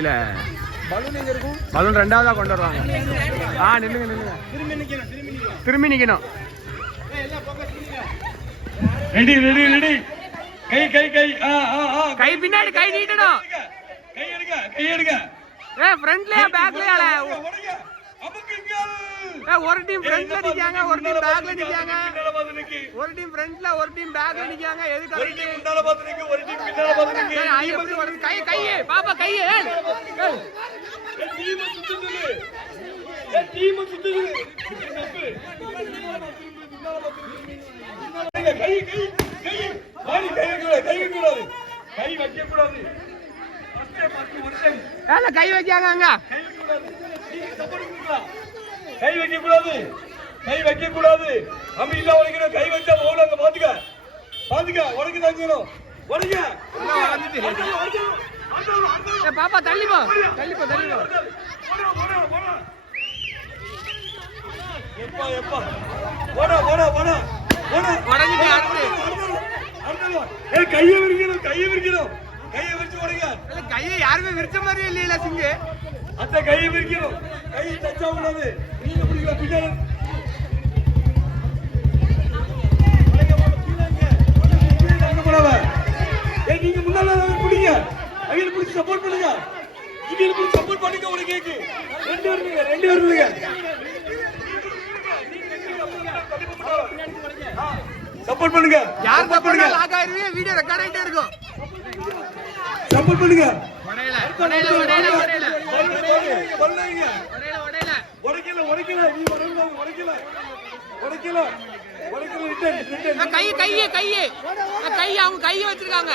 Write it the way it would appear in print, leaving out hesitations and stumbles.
இல்ல பலூன் ரெண்டாவதா கொண்டு வருவாங்க. நில்லுங்க திரும்பி நிக்கணும். Ready ready ready. கை கை கை கை பின்னாடி கை நீட்டணும். கை எடுங்க கை எடுங்க. ஃப்ரண்ட்லயா பேக்லயா? ஒரு டீம் ஃப்ரண்ட்ல நிக்காங்க, ஒரு டீம் பேக்ல நிக்காங்க. ஒரு டீம் ஃப்ரண்ட்ல, ஒரு டீம் பேக்ல நிக்காங்க. எதுக்கு ஒரு டீம் முன்னால பாத்து நிக்கு, ஒரு டீம் பின்னால பாத்து நிக்கு. எப்படி வருது? கை கை பாப்பா கை. டீம் சுத்துது. டீம் சுத்துது. கை கை கை. வாடி கை வைக்க கூடாது. கை வைக்க கூடாது. கை வைக்காங்க அங்க. கை வைக்க கூடாது. நீங்க சப்போர்ட் கொடுக்கலாம். கை வைக்க கூடாது. கை வைக்க கூடாது. அம்மில உடைக்கணும். கை வச்சா பவுல் அங்க பாத்துக்க. பாத்துக்க. உடைக்கு தாங்கணும். உடைங்க. பாப்பா தள்ளி போ. தள்ளி போ. எப்பா எப்பா. போடா. உடைஞ்சிட்டு அடுத்து. கையை விரிக்கணும். கையை விரிச்சு உடைங்க. கையை யாருமே விரிச்ச மாதிரி இல்லையில சிங்கு. அந்த கையை விரிக்கணும். கை டச் ஆகக்கூடாது. நீங்க பிடிக்கலாம். பின்னால நீங்க முன்னால பிடிங்க. அவியல் பிடிச்சி சப்போர்ட் பண்ணுங்க. இவியல் பிடிச்சி சப்போர்ட் பண்ணுங்க. ஒரு கேக்கு ரெண்டு வருதுங்க. சப்போர்ட் பண்ணுங்க. யார் சப்போர்ட் லாக் ஆயிருவீங்க. வீடியோ ரெக்கார்ட் ஆயிட்டே இருக்கும். சப்போர்ட் பண்ணுங்க. உடையல. கை அவங்க கையை வச்சிருக்காங்க.